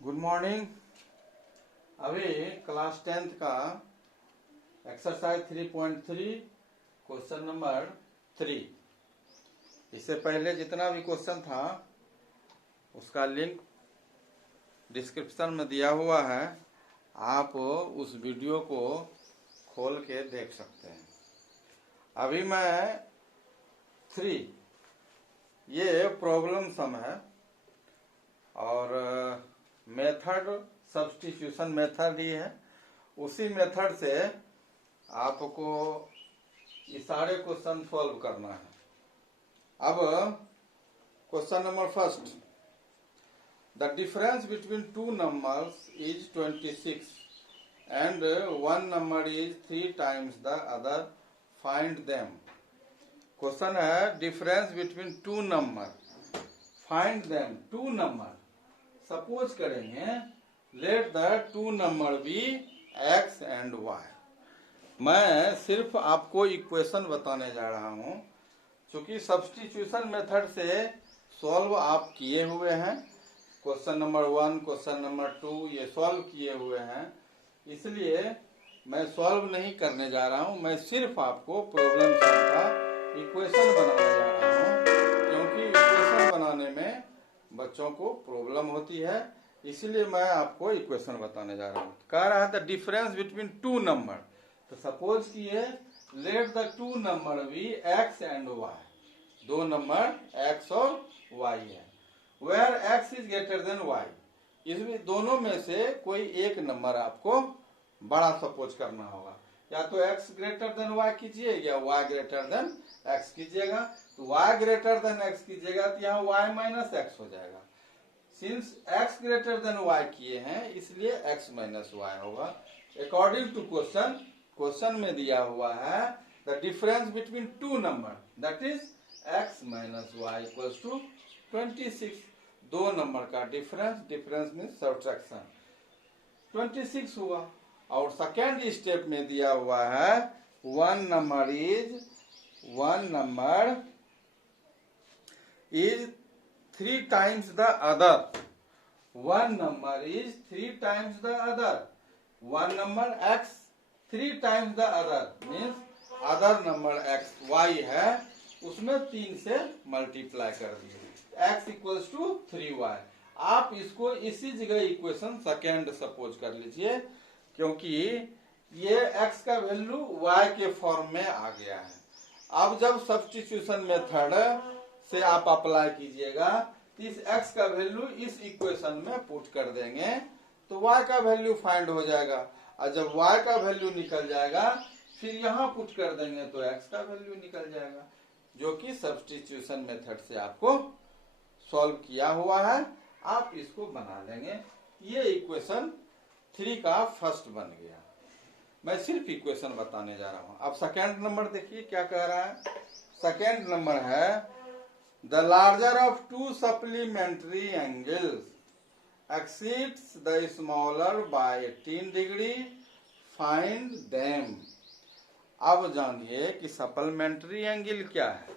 Good morning. अभी class 10th का exercise 3.3 question number 3। इससे पहले जितना भी क्वेश्चन था उसका लिंक डिस्क्रिप्शन में दिया हुआ है, आप उस वीडियो को खोल के देख सकते हैं। अभी मैं 3 ये प्रॉब्लम सम है और मेथड सब्स्टिट्यूशन मेथड ही है। उसी मेथड से आपको ये सारे क्वेश्चन सॉल्व करना है। अब question number first, the difference between two numbers is 26 and one number is 3 times the other, find them. Question है difference between two number, find them. Two number suppose करेंगे, let the two number be x and y. मैं सिर्फ आपको equation बताने जा रहा हूं, क्योंकि सब्स्टिट्यूशन मेथड से सॉल्व आप किए हुए हैं। क्वेश्चन नंबर 1, क्वेश्चन नंबर 2 ये सॉल्व किए हुए हैं, इसलिए मैं सॉल्व नहीं करने जा रहा हूं। मैं सिर्फ आपको प्रॉब्लम सम का इक्वेशन बनाने जा रहा हूं, क्योंकि इक्वेशन बनाने में बच्चों को प्रॉब्लम होती है, इसलिए मैं आपको इक्वेशन बताने जा रहा हूं। कह रहा है the difference between two number, तो सपोज किए let the two number be x and y. दो नंबर एक्स और वाई है, where x is greater than y. इसमें दोनों में से कोई एक नंबर आपको बड़ा सपोज करना होगा। या तो x ग्रेटर देन y कीजिए या y ग्रेटर देन x कीजिएगा। तो y ग्रेटर देन x कीजिएगा तो यहाँ y माइनस एक्स हो जाएगा। Since x greater than y किए हैं इसलिए x माइनस y होगा। अकॉर्डिंग टू क्वेश्चन, क्वेश्चन में दिया हुआ है the difference between two number that is x minus y equals to 26। दो नंबर का डिफरेंस, डिफरेंस मीन सब्ट्रैक्शन, 26 हुआ। और सेकेंड स्टेप में दिया हुआ है one number is 3 times the other. One number is 3 times the other. One number x 3 times the other means other number x y है, उसमें 3 से मल्टीप्लाई कर दिए, x इक्वल्स टू 3y। आप इसको इसी जगह इक्वेशन सेकेंड सपोज कर लीजिए, क्योंकि ये x का वैल्यू y के फॉर्म में आ गया है। अब जब सब्स्टिट्यूशन मेथड से आप अप्लाई कीजिएगा तो इस x का वैल्यू इस इक्वेशन में पुट कर देंगे तो y का वैल्यू फाइंड हो जाएगा। और जब y का वैल्यू निकल जाएगा फिर यहाँ पुट कर देंगे तो x का वैल्यू निकल जाएगा, जो कि सब्स्टिट्यूशन मेथड से आपको सॉल्व किया हुआ है। आप इसको बना लेंगे। ये इक्वेशन 3 का फर्स्ट बन गया। मैं सिर्फ इक्वेशन बताने जा रहा हूं। अब सेकेंड नंबर देखिए क्या कह रहा है। सेकेंड नंबर है the larger of two supplementary angles exceeds the smaller by 18 degree, find them. अब जानिए कि सप्लीमेंट्री एंगल क्या है।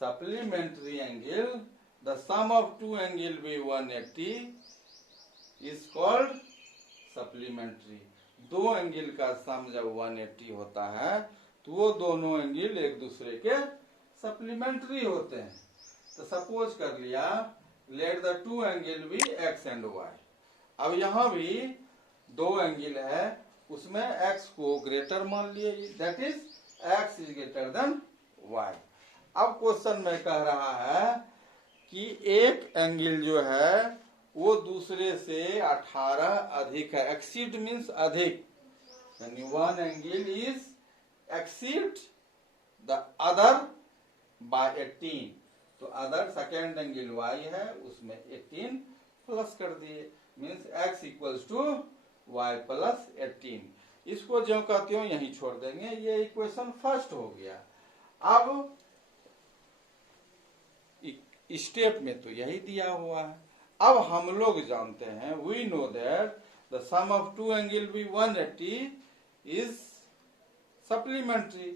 Supplementary angle, the sum of two angle be 180 is called supplementary. दो एंगल का सम जब 180 होता है तो वो दोनों एंगल एक दूसरे के सप्लीमेंट्री होते हैं। तो सपोज कर लिया let the two angle be x and y. अब यहाँ भी दो एंगल है, उसमें x को ग्रेटर मान लिए, that is x is greater than y। अब क्वेश्चन में कह रहा है कि एक एंगल जो है वो दूसरे से 18 अधिक है। एक्सीड मीन्स अधिक, यानी one angle is exceed the other by 18। तो अदर सेकेंड एंगल y है, उसमें 18 प्लस कर दिए, means x equals to y plus 18। इसको जो कहते हो यहीं छोड़ देंगे। ये इक्वेशन फर्स्ट हो गया। अब स्टेप में तो यही दिया हुआ है। अब हम लोग जानते हैं, we know that the sum of two angle be 180 is supplementary.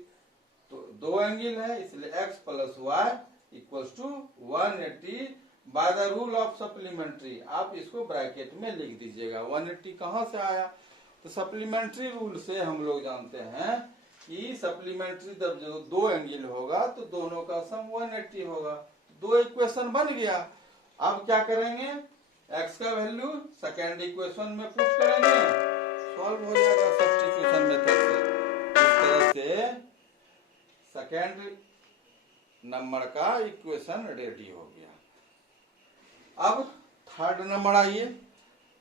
तो दो एंगल है इसलिए x plus y equals to 180 by the rule of supplementary, आप इसको ब्रैकेट में लिख दीजिएगा। 180 कहाँ से आया, तो सप्लीमेंट्री रूल से हम लोग जानते हैं कि सप्लीमेंट्री जब जो दो एंगल होगा तो दोनों का सम 180 होगा। दो इक्वेशन बन गया। अब क्या करेंगे, x का वैल्यू सेकेंड इक्वेशन में पुट करेंगे, सॉल्व हो जाएगा सब्स्टिट्यूशन मेथड से। इस तरह से सेकेंड नंबर का इक्वेशन रेडी हो गया। अब थर्ड नंबर आइए।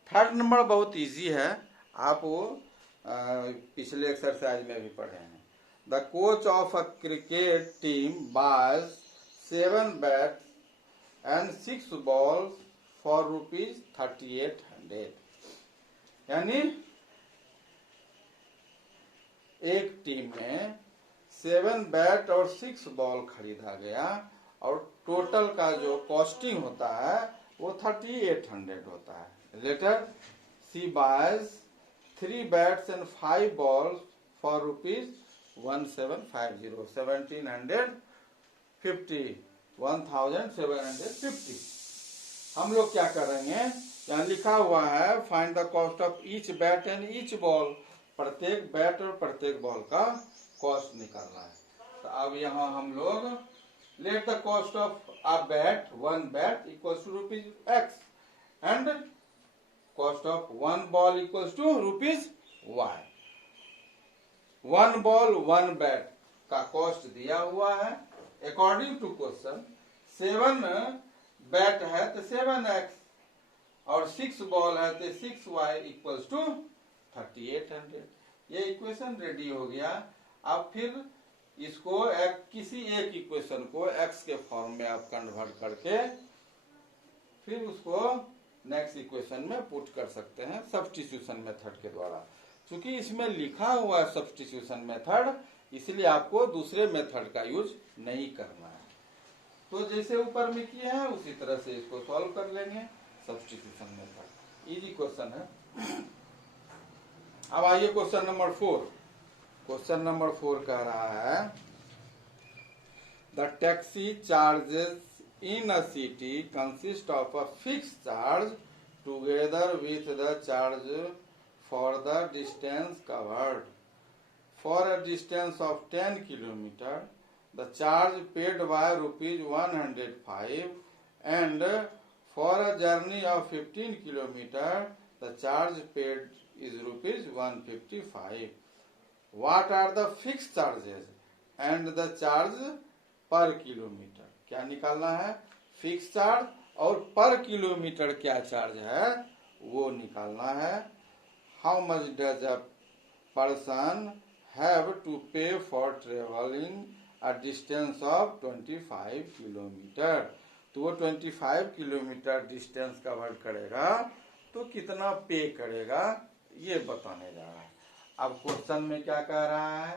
थर्ड नंबर बहुत इजी है, आप वो पिछले एक्सरसाइज में भी पढ़े हैं। The coach of a cricket team boys 7 bats and 6 balls for ₹3800। यानी एक टीम में 7 बैट और 6 बॉल खरीदा गया और टोटल का जो कॉस्टिंग होता है वो 3800 होता है। Later she buys 3 bats and 5 balls for ₹1750 1750। हम लोग क्या करेंगे, यहाँ लिखा हुआ है find the cost of each bat and each ball, प्रत्येक बैट और प्रत्येक बॉल का कॉस्ट निकालना है। तो अब यहाँ हम लोग let the cost of a bat, 1 bat equals to ₹X and cost of 1 ball equals to ₹Y। 1 ball 1 bat का कॉस्ट दिया हुआ है अकॉर्डिंग टू क्वेश्चन। 7 बैट है तो 7X और 6 बॉल है तो 6Y इक्वल्स टू 3800। ये इक्वेशन रेडी हो गया। अब फिर इसको किसी एक इक्वेशन को x के फॉर्म में आप कन्वर्ट करके फिर उसको नेक्स्ट इक्वेशन में पुट कर सकते हैं सब्स्टिट्यूशन मेथड के द्वारा। क्योंकि इसमें लिखा हुआ है सब्स्टिट्यूशन मेथड, इसलिए आपको दूसरे मेथड का यूज नहीं करना है। तो जैसे ऊपर में किए हैं उसी तरह से इसको सॉल्व कर लेंगे। सब्स्टिट्यूशन मेथड इजी क्वेश्चन है। अब आइए क्वेश्चन नंबर 4। क्वेश्चन नंबर 4 कह रहा है the taxi charges in a city consist of a fix charge together with the charge for the distance covered. For a distance of 10 kilometre the charge paid by ₹105 and for a journey of 15 kilometre the charge paid is ₹155. What are the fixed charges and the charge per kilometer? क्या निकालना है, fix charge और पर kilometre क्या charge है वो निकालना है। How much does a person have to pay for travelling a distance of 25 kilometre. तो वो 25 किलोमीटर डिस्टेंस कवर करेगा तो कितना पे करेगा ये बताने जा रहा है। अब क्वेश्चन में क्या कह रहा है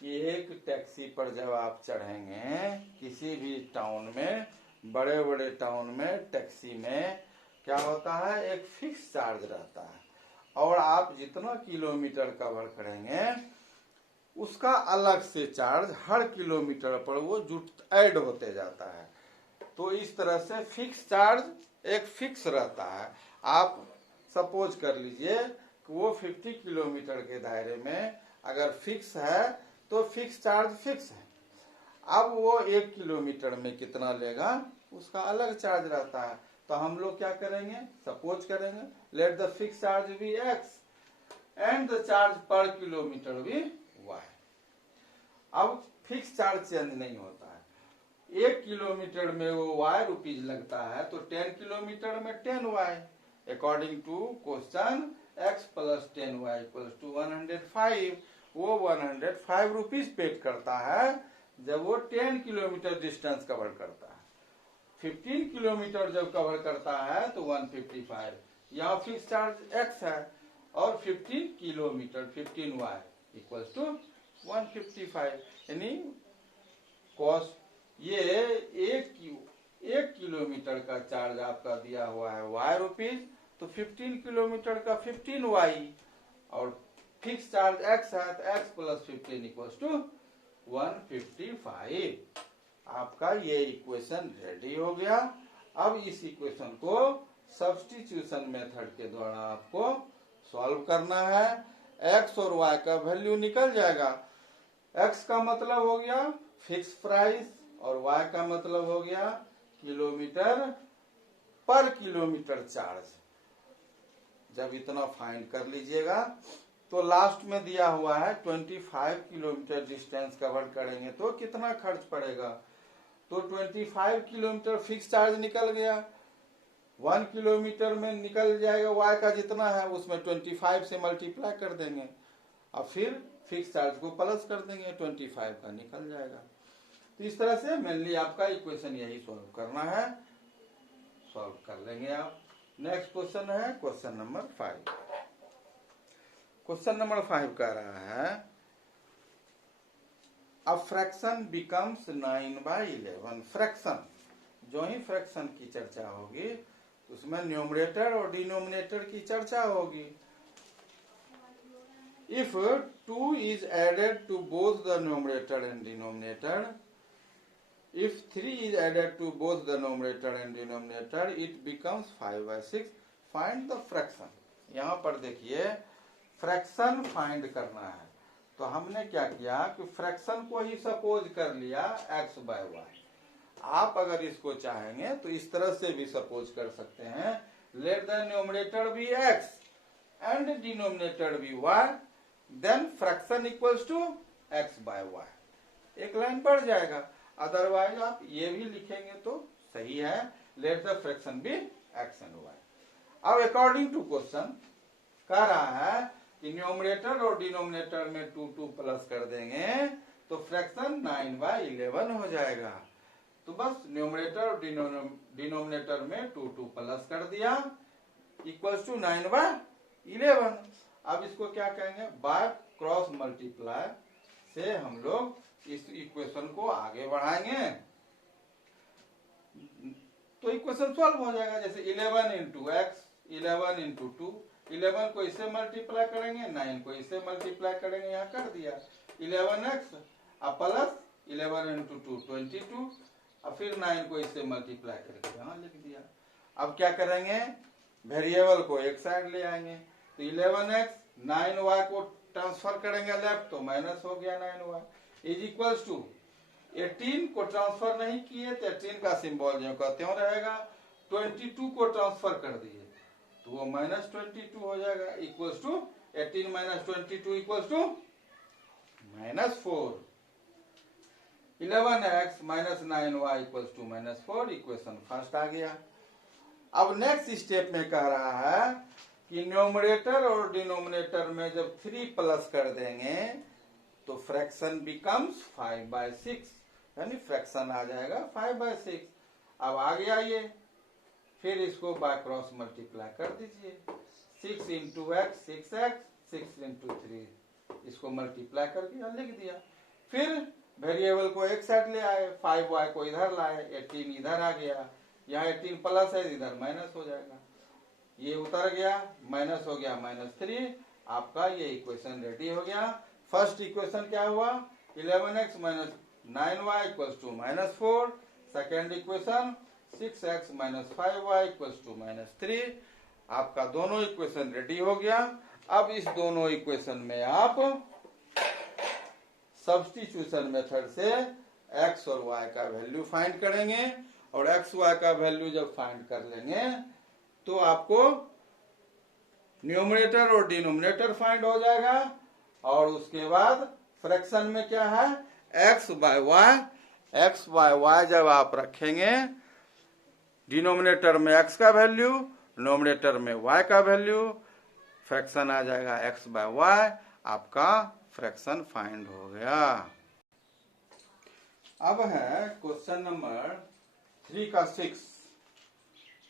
कि एक टैक्सी पर जब आप चढ़ेंगे किसी भी टाउन में, बड़े बड़े टाउन में टैक्सी में क्या होता है, एक फिक्स चार्ज रहता है और आप जितना किलोमीटर कवर करेंगे उसका अलग से चार्ज हर किलोमीटर पर वो जुट ऐड होते जाता है। तो इस तरह से फिक्स चार्ज एक फिक्स रहता है। आप सपोज कर लीजिए कि वो 50 किलोमीटर के दायरे में अगर फिक्स है तो फिक्स चार्ज फिक्स है। अब वो 1 किलोमीटर में कितना लेगा उसका अलग चार्ज रहता है। तो हम लोग क्या करेंगे, सपोज करेंगे let the fix charge be X and the charge per kilometre be Y। अब फिक्स चार्ज चेंज नहीं होता है। 1 किलोमीटर में वो Y रुपीज लगता है तो 10 किलोमीटर में 10Y। According to question X plus 10Y equals to 105। वो 105 रुपीज पेड करता है जब वो 10 किलोमीटर डिस्टेंस कवर करता है। 15 किलोमीटर जब कवर करता है तो 155। यहाँ फिक्स चार्ज X है और 15 किलोमीटर 15Y इक्वल्स टू 155। यानी कॉस्ट ये 1 किलोमीटर का चार्ज आपका दिया हुआ है Y रुपीज, तो 15 किलोमीटर का 15Y और फिक्स चार्ज X है तो X प्लस 15 इक्वल्स टू 155। आपका ये इक्वेशन रेडी हो गया। अब इस इक्वेशन को सब्स्टिट्यूशन मेथड के द्वारा आपको सॉल्व करना है। x और y का वैल्यू निकल जाएगा। x का मतलब हो गया फिक्स प्राइस और y का मतलब हो गया किलोमीटर पर किलोमीटर चार्ज। जब इतना फाइंड कर लीजिएगा तो लास्ट में दिया हुआ है 25 किलोमीटर डिस्टेंस कवर करेंगे तो कितना खर्च पड़ेगा। तो 25 किलोमीटर फिक्स चार्ज निकल गया, 1 किलोमीटर में निकल जाएगा y का जितना है उसमें 25 से मल्टीप्लाई कर देंगे और फिर फिक्स चार्ज को प्लस कर देंगे, 25 का निकल जाएगा। तो इस तरह से मेनली आपका इक्वेशन यही सॉल्व करना है, सॉल्व कर लेंगे आप। नेक्स्ट क्वेश्चन है क्वेश्चन नंबर 5। क्वेश्चन नंबर 5 कह रहा है अ फ्रैक्शन बिकम्स 9/11। फ्रैक्शन, जो ही फ्रैक्शन की चर्चा होगी उसमें न्यूमरेटर और डिनोमिनेटर की चर्चा होगी। If 2 is added to both the numerator and denominator, if 3 is added to both the numerator and denominator, it becomes 5/6. Find the fraction। यहाँ पर देखिए फ्रैक्शन फाइंड करना है तो हमने क्या किया कि फ्रैक्शन को ही सपोज कर लिया x/y। आप अगर इसको चाहेंगे तो इस तरह से भी सपोज कर सकते हैं, let the numerator be x and denominator be y, then fraction equals to x/y। एक लाइन बढ़ जाएगा। अदरवाइज आप ये भी लिखेंगे तो सही है, let the fraction be x and y। अब अकॉर्डिंग टू क्वेश्चन कह रहा है कि न्यूमरेटर और डिनोमिनेटर में 2 प्लस कर देंगे तो फ्रैक्शन 9/11 हो जाएगा। तो बस न्यूमरेटर और डिनोमिनेटर में 2 प्लस कर दिया इक्वल्स टू 9/11। अब इसको क्या कहेंगे, बाय क्रॉस मल्टीप्लाई से हम लोग इस इक्वेशन को आगे बढ़ाएंगे तो इक्वेशन सॉल्व हो जाएगा। जैसे 11 इंटू एक्स, 11 इंटू 2, 11 को इससे मल्टीप्लाई करेंगे, 9 को इससे मल्टीप्लाई करेंगे, यहाँ कर दिया 11x प्लस 11 इंटू 2 22 और फिर 9 को इससे मल्टीप्लाई करके यहाँ लिख दिया। अब क्या करेंगे, वेरिएबल को एक साइड ले आएंगे तो 11x 9y को ट्रांसफर करेंगे लेफ्ट तो माइनस हो गया 9y इज इक्वल्स टू 18 को ट्रांसफर नहीं किए तो 18 का सिंबल जो कहते हो रहेगा, 22 को ट्रांसफर कर दिए तो वो -22 हो जाएगा equals to 18 - 22 equals to -4। 11x - 9y equals to -4, equation first आ गया। अब नेक्स्ट स्टेप में कह रहा है कि न्यूमरेटर और डिनोमिनेटर में जब 3 प्लस कर देंगे तो फ्रैक्शन बिकम्स 5/6, यानी फ्रैक्शन आ जाएगा 5/6। अब आ गया ये, फिर इसको बाय क्रॉस मल्टीप्लाई कर दीजिए, 6 इंटू एक्स 6x, 6 इंटू 3 इसको मल्टीप्लाई करके यहाँ लिख दिया। फिर वेरिएबल को एक साइड ले आए, 5y को इधर लाए, 18 इधर आ गया, यहाँ 18 प्लस है इधर माइनस हो जाएगा, ये उतर गया माइनस हो गया -3। आपका ये इक्वेशन रेडी हो गया। फर्स्ट इक्वेशन क्या हुआ, 11x - 9y equals to -4। Second equation 6x - 5y equals to -3। आपका दोनों इक्वेशन रेडी हो गया। अब इस दोनों इक्वेशन में आप सब्स्टिट्यूशन मेथड से x और y का वैल्यू फाइंड करेंगे और x y का वैल्यू जब फाइंड कर लेंगे तो आपको न्यूमरेटर और डिनोमिनेटर फाइंड हो जाएगा और उसके बाद फ्रैक्शन में क्या है x/y जब आप रखेंगे, डिनोमिनेटर में x का वैल्यू, नोमिनेटर में y का वैल्यू, फ्रैक्शन आ जाएगा x/y, आपका फ्रैक्शन फाइंड हो गया। अब है क्वेश्चन नंबर 3 का 6।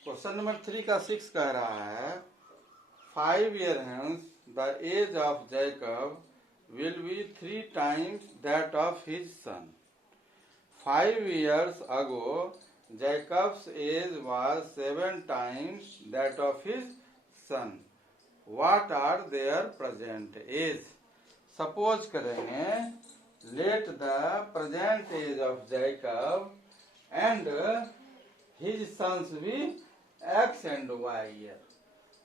क्वेश्चन नंबर 3 का 6 कह रहा है 5 years hence the age of Jacob will be 3 times that of his son. 5 years ago Jacob's age was 7 times that of his son. What are their present age? Suppose करेंगे let the present age of Jacob and his sons भी x and y year,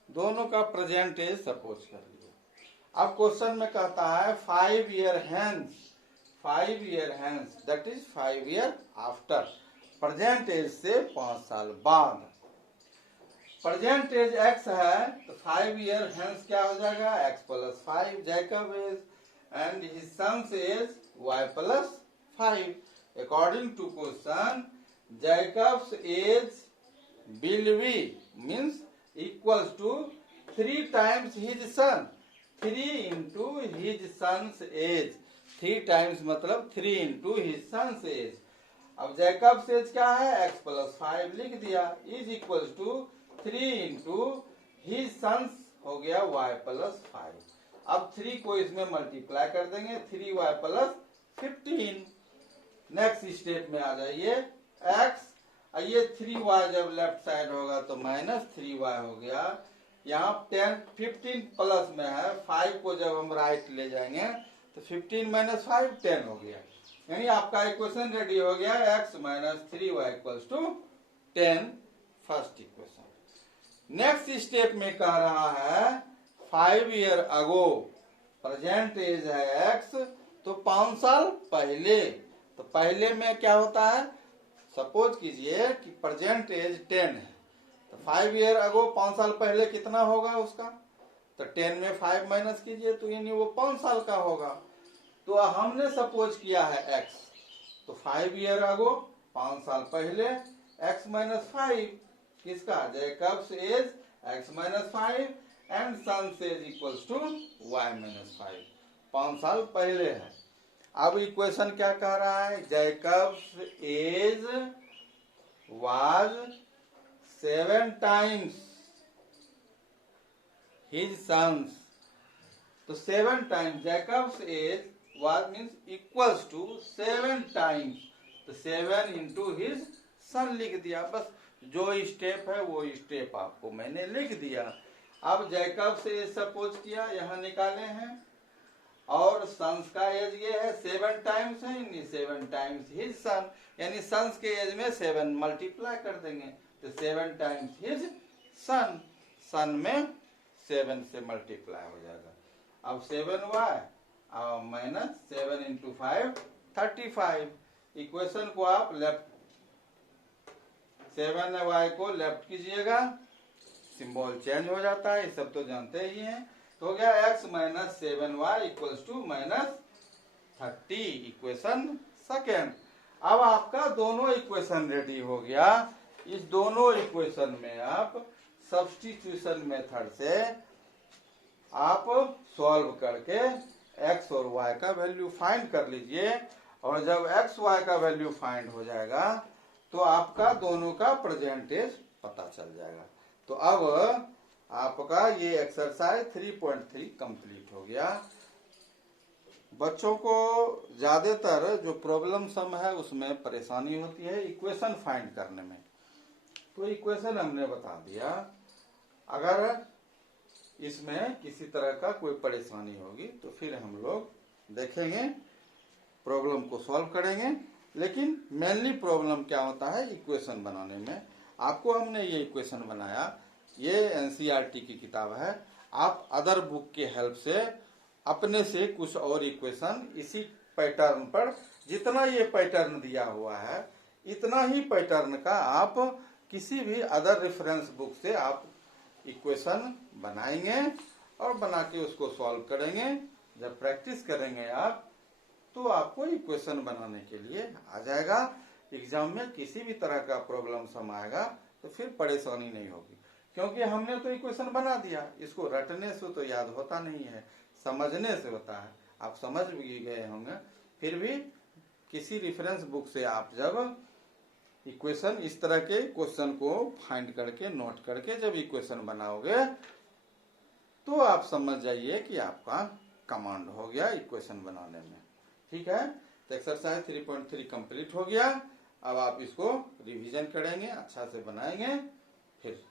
दोनों का present as suppose कर लिया। अब question में कहता है 5 year hence, 5 year hence that is 5 year after, present age से 5 साल बाद। प्रेजेंट एज एक्स है तो 5 ईयर हैंस क्या हो जाएगा, x plus 5 Jacob age, and his sons age y plus 5। According to question Jacob's age will be means equals to 3 times his son, 3 into his son's age, 3 times मतलब 3 into his son's age। अब Jacob's age क्या है, x plus 5 लिख दिया, is equals to 3 into his son's हो गया y plus 5। अब 3 को इसमें मल्टीप्लाई कर देंगे, 3y प्लस 15। नेक्स्ट स्टेप में आ जाइए, x ये 3y जब लेफ्ट साइड होगा तो माइनस 3y हो गया। यहाँ 15 प्लस में है, 5 को जब हम राइट ले जाएंगे तो 15 माइनस 5 10 हो गया, यानी आपका इक्वेशन रेडी हो गया, x minus 3y equals to 10, first equation. Next step में कह रहा है 5 ईयर अगो, प्रेजेंट एज है x, तो 5 साल पहले, तो पहले में क्या होता है, सपोज कीजिए कि प्रेजेंट एज 10 है, तो 5 ईयर अगो 5 साल पहले कितना होगा उसका, तो 10 में 5 माइनस कीजिए तो यानी वो 5 साल का होगा। तो हमने सपोज किया है x, तो 5 ईयर अगो 5 साल पहले x माइनस 5 किसका, Jacob's age x minus 5 and sons age equals to y minus 5, 5 साल पहले है। अब इक्वेशन क्या कह रहा है, Jacob's age was 7 times his sons, तो 7 times Jacob's age was means equals to 7 times, तो 7 इंटू हिज सन लिख दिया, बस जो स्टेप है वो स्टेप आपको मैंने लिख दिया। अब जैकब्स एज सपोज किया, यहाँ निकाले हैं, और सन्स का एज ये है 7 टाइम्स है, यानी 7 टाइम्स हिज सन, यानी सन्स के एज में 7 मल्टीप्लाई कर देंगे, तो 7 टाइम्स हिज सन, सन में 7 से मल्टीप्लाई हो जाएगा। अब 7y माइनस 7 इंटू 5 35, इक्वेशन को आप लेफ्ट, 7y को लेफ्ट कीजिएगा, सिंबल चेंज हो जाता है, ये सब तो जानते ही हैं। तो हो गया x minus 7y equals to minus 30, equation second. अब आपका दोनों इक्वेशन रेडी हो गया। इस दोनों इक्वेशन में आप सब्स्टिट्यूशन मेथड से आप सॉल्व करके x और y का वैल्यू फाइंड कर लीजिए, और जब x y का वैल्यू फाइंड हो जाएगा तो आपका दोनों का प्रेजेंटेज पता चल जाएगा। तो अब आपका ये एक्सरसाइज 3.3 कंप्लीट हो गया। बच्चों को ज्यादातर जो प्रॉब्लम सम है उसमें परेशानी होती है इक्वेशन फाइंड करने में, तो इक्वेशन हमने बता दिया। अगर इसमें किसी तरह का कोई परेशानी होगी तो फिर हम लोग देखेंगे, प्रॉब्लम को सॉल्व करेंगे। लेकिन मेनली प्रॉब्लम क्या होता है इक्वेशन बनाने में। आपको हमने ये इक्वेशन बनाया, ये एनसीईआरटी की किताब है, आप अदर बुक के हेल्प से अपने से कुछ और इक्वेशन इसी पैटर्न पर, जितना ये पैटर्न दिया हुआ है इतना ही पैटर्न का आप किसी भी अदर रेफरेंस बुक से आप इक्वेशन बनाएंगे और बना के उसको सॉल्व करेंगे। जब प्रैक्टिस करेंगे आप तो आपको इक्वेशन बनाने के लिए आ जाएगा। एग्जाम में किसी भी तरह का प्रॉब्लम सम आएगा तो फिर परेशानी नहीं होगी, क्योंकि हमने तो इक्वेशन बना दिया। इसको रटने से तो याद होता नहीं है, समझने से होता है। आप समझ भी गए होंगे, फिर भी किसी रेफरेंस बुक से आप जब इक्वेशन इस तरह के क्वेश्चन को फाइंड करके नोट करके जब इक्वेशन बनाओगे तो आप समझ जाइए कि आपका कमांड हो गया इक्वेशन बनाने में। ठीक है, तो एक्सरसाइज 3.3 कंप्लीट हो गया। अब आप इसको रिवीजन करेंगे, अच्छा से बनाएंगे, फिर